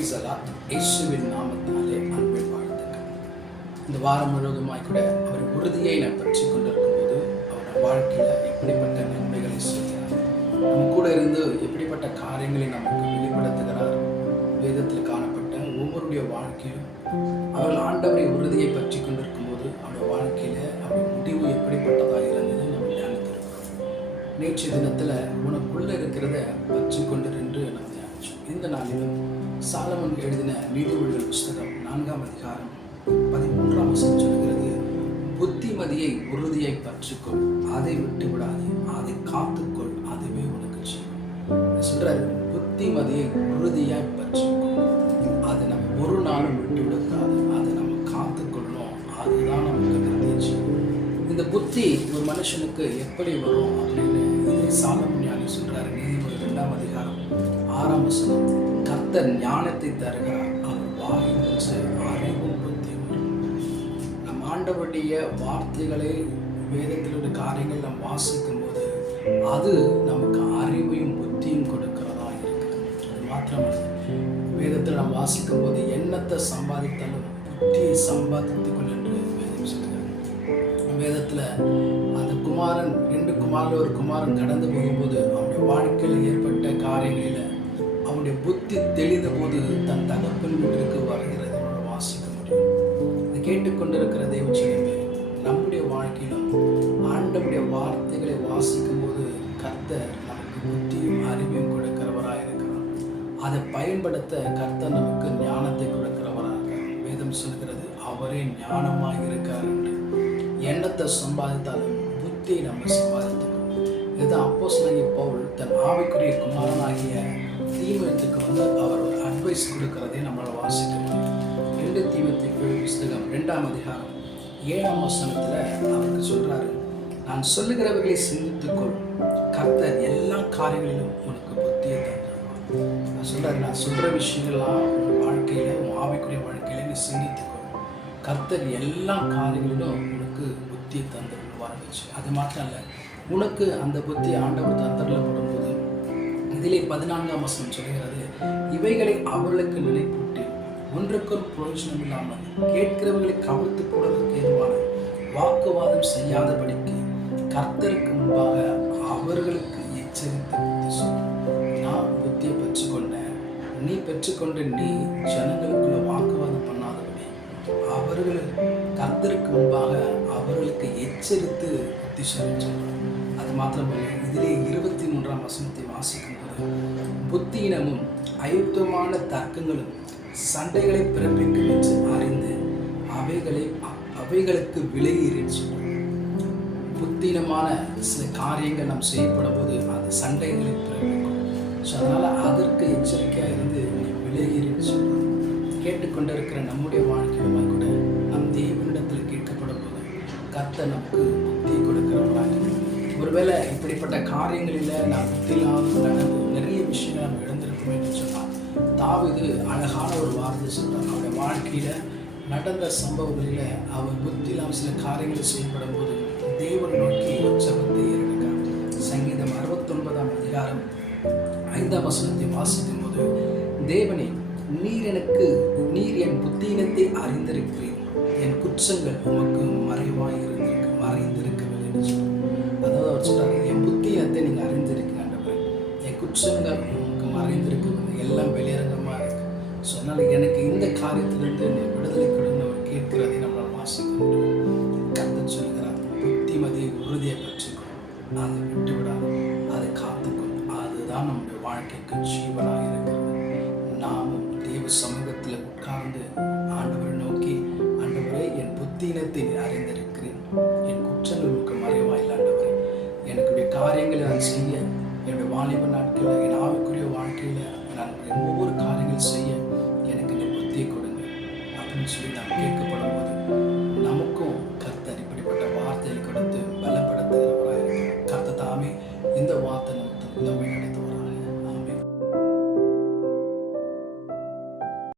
பிரைசலாத் இயேசுவின் நாமத்தாலே அன்பை வாழ்த்துக்கள். இந்த வாரம் முழுவதுமாய் கூட அவர் உறுதியை நான் பற்றி கொண்டிருக்கும் போது அவரோட வாழ்க்கையில் எப்படிப்பட்ட நன்மைகளை செய்கிறார்? நம் கூட இருந்து எப்படிப்பட்ட காரியங்களை நமக்கு வெளிப்படுத்துகிறார்? வேதத்தில் காணப்பட்ட ஒவ்வொருடைய வாழ்க்கையிலும் அவர்கள் ஆண்டவரை உறுதியை பற்றி கொண்டிருக்கும் போது அவருடைய வாழ்க்கையில் அவருடைய முடிவு எப்படிப்பட்டதாக இருந்தது நம்ம தியானித்திருக்கிறோம். நேற்று தினத்தில் உனக்குள்ள இருக்கிறத பற்றி கொண்டு நின்று நம்ம இந்த நாளில் சாலமன் எழுதின நீதிமொழிகள் புஸ்தகம் நான்காம் அதிகாரம் பதிமூன்றாம் வசனம் சொல்கிறது புத்திமதியை உறுதியை பற்றிக்கொள். அதை விட்டு விடாதே. அதை காத்துக்கொள். அதுவே உனக்கு செய்யும். சொல்றாரு புத்திமதியை உறுதியாய் பற்றிக்கொள். அதை நம்ம ஒரு நாளும் விட்டு விடக்கூடாது. அதை நம்ம இந்த புத்தி ஒரு மனுஷனுக்கு எப்படி வரும் அப்படின்னு இதே சாலம் ஞானி சொல்றாரு. நீதிமொழி ரெண்டாம் அதிகாரம் ஆறாம் வசனம். கர்த்தர் ஞானத்தை தருகிறார். அவர் வாயில் அறிவும் புத்தி நம் ஆண்டவருடைய வார்த்தைகளை வேதத்தில் உள்ள காரியங்கள் நாம் வாசிக்கும் போது அது நமக்கு அறிவையும் புத்தியும் கொடுக்கிறதா இருக்குது அது மாத்திரமல்ல. வேதத்தில் நாம் வாசிக்கும் போது எண்ணத்தை சம்பாதித்தாலும் புத்தியை சம்பாதித்துக் கொள்ள என்று வேதத்தில் அந்த குமாரன் ரெண்டு குமாரில் ஒரு குமாரன் கடந்து போகும்போது அவனுடைய வாழ்க்கையில் ஏற்பட்ட காரியங்களில் அவனுடைய புத்தி தெளிந்த போது தன் தகப்பன் வீட்டிற்கு வருகிறது நம்ம வாசிக்க முடியும். இதை கேட்டுக்கொண்டிருக்கிற தேவச்சனமே நம்முடைய வாழ்க்கையிலும் ஆண்டவுடைய வார்த்தைகளை வாசிக்கும் போது கர்த்தர் நமக்கு புத்தியும் அறிவையும் கொடுக்கிறவராக இருக்கிறார். அதை பயன்படுத்த கர்த்தர் நமக்கு ஞானத்தை கொடுக்கிறவராக வேதம் சொல்கிறது அவரே ஞானமாக இருக்கார் என்று. எண்ணத்தை சம்பாதித்தாலும் புத்தியை நம்ம சம்பாதித்துக்கணும். இதுதான் அப்போஸ் பவுல் தன் ஆவிக்குரிய குமாரனாகிய தீமத்துக்கு வந்து அவர் ஒரு அட்வைஸ் கொடுக்கிறதை நம்மளால் வாசிக்க முடியும். ரெண்டு தீமத்துக்கு புஸ்தகம் ரெண்டாம் அதிகாரம் ஏழாம் வசனத்தில் அவருக்கு சொல்கிறாரு நான் சொல்லுகிறவர்களை சிந்தித்துக்கொள். கர்த்தர் எல்லா காரியங்களிலும் உனக்கு புத்தியை தந்துடுவான் நான் நான் சொல்கிற விஷயங்கள்லாம் உன் வாழ்க்கையில் உன் ஆவிக்குரிய வாழ்க்கையில நீ சிந்தித்துக்கொள். கர்த்தர் எல்லா காரியங்களிலும் உனக்கு புத்தி தந்திரன்னு வச்சு அது மாத்திரம் இல்லை உனக்கு அந்த புத்தி ஆண்டவர் தந்தரப்படும் போது இதிலே பதினான்காம் வசனம் சொல்கிறது இவைகளை அவர்களுக்கு நினைப்பூட்டி ஒன்றுக்கும் பிரயோஜனம் இல்லாமல் கேட்கிறவர்களை கவிழ்த்து போடுவதற்கு ஏதுவான வாக்குவாதம் செய்யாதபடிக்கு கர்த்தருக்கு முன்பாக அவர்களுக்கு எச்சரித்து புத்தி சொல். நான் புத்தியை பெற்றுக்கொண்டேன். நீ பெற்றுக்கொண்ட நீ ஜனங்களுக்கு அவர்கள் கர்த்தருக்கு முன்பாக அவர்களுக்கு எச்சரித்து புத்தி சொல்லி அது மாத்திரமல்ல இதிலே இருபத்தி மூன்றாம் வசனத்தை வாசிக்கும் போது புத்தியினமும் அயுத்தமான தர்க்கங்களும் சண்டைகளை பிறப்பிக்கும் என்று அறிந்து அவைகளை அவைகளுக்கு விலகி புத்தினமான சில காரியங்கள் நாம் செய்யப்படும் போது அது சண்டைகளை பிறப்பிக்கும். ஸோ அதனால் அதற்கு எச்சரிக்கையாக இருந்து நீ விலகிறேன்னு சொல்கிறோம் கேட்டுக்கொண்டிருக்கிற நம்முடைய வாழ்க்கையிலுமா கத்த நமக்கு புத்தி கொடுக்கிறவங்களாக ஒருவேளை இப்படிப்பட்ட காரியங்களில் நாம் புத்தியில்லாமல் நடந்து நிறைய விஷயங்கள் நம்ம இழந்திருக்கோம் என்று சொன்னால் தாவிது அழகான ஒரு வார்த்தை சொல்கிறார் அவருடைய வாழ்க்கையில் நடந்த சம்பவங்களில் அவர் புத்தியில்லாமல் சில காரியங்களை செய்யப்படும் போது தேவன் நோக்கி உற்சவத்தை ஏறெடுக்கிறார். சங்கீதம் அறுபத்தொன்பதாம் அதிகாரம் ஐந்தாம் வசனத்தை வாசிக்கும் போது தேவனே நீர் எனக்கு நீர் என் புத்தீனத்தை அறிந்திருக்கிறேன் என் குற்றங்கள் உமக்கு மறைவாய் இருந்திருக்கு மறைந்திருக்கவில்லை என்று அதாவது அவர் சொல்றாரு என் புத்தியத்தை நீங்கள் அறிந்திருக்கீங்க என் குற்றங்கள் உமக்கு மறைந்திருக்கவில்லை எல்லாம் வெளியரங்கமாக இருக்கு. ஸோ அதனால் எனக்கு இந்த காரியத்திலிருந்து நீ விடுதலை கொடுன்னு அவர் கேட்கிறதை நம்மளால் வாசிக்க முடியும். கர்த்தர் சொல்கிறார் புத்திமதியை உறுதியை பற்றி அதை விட்டு தீனத்தை நீ அறிந்திருக்கிறேன். என் குற்றங்களுக்கு மறைவாயில் ஆண்டவரே எனக்கு காரியங்களை நான் செய்ய என்னுடைய வாலிப நாட்களில் என் ஆவிக்குரிய வாழ்க்கை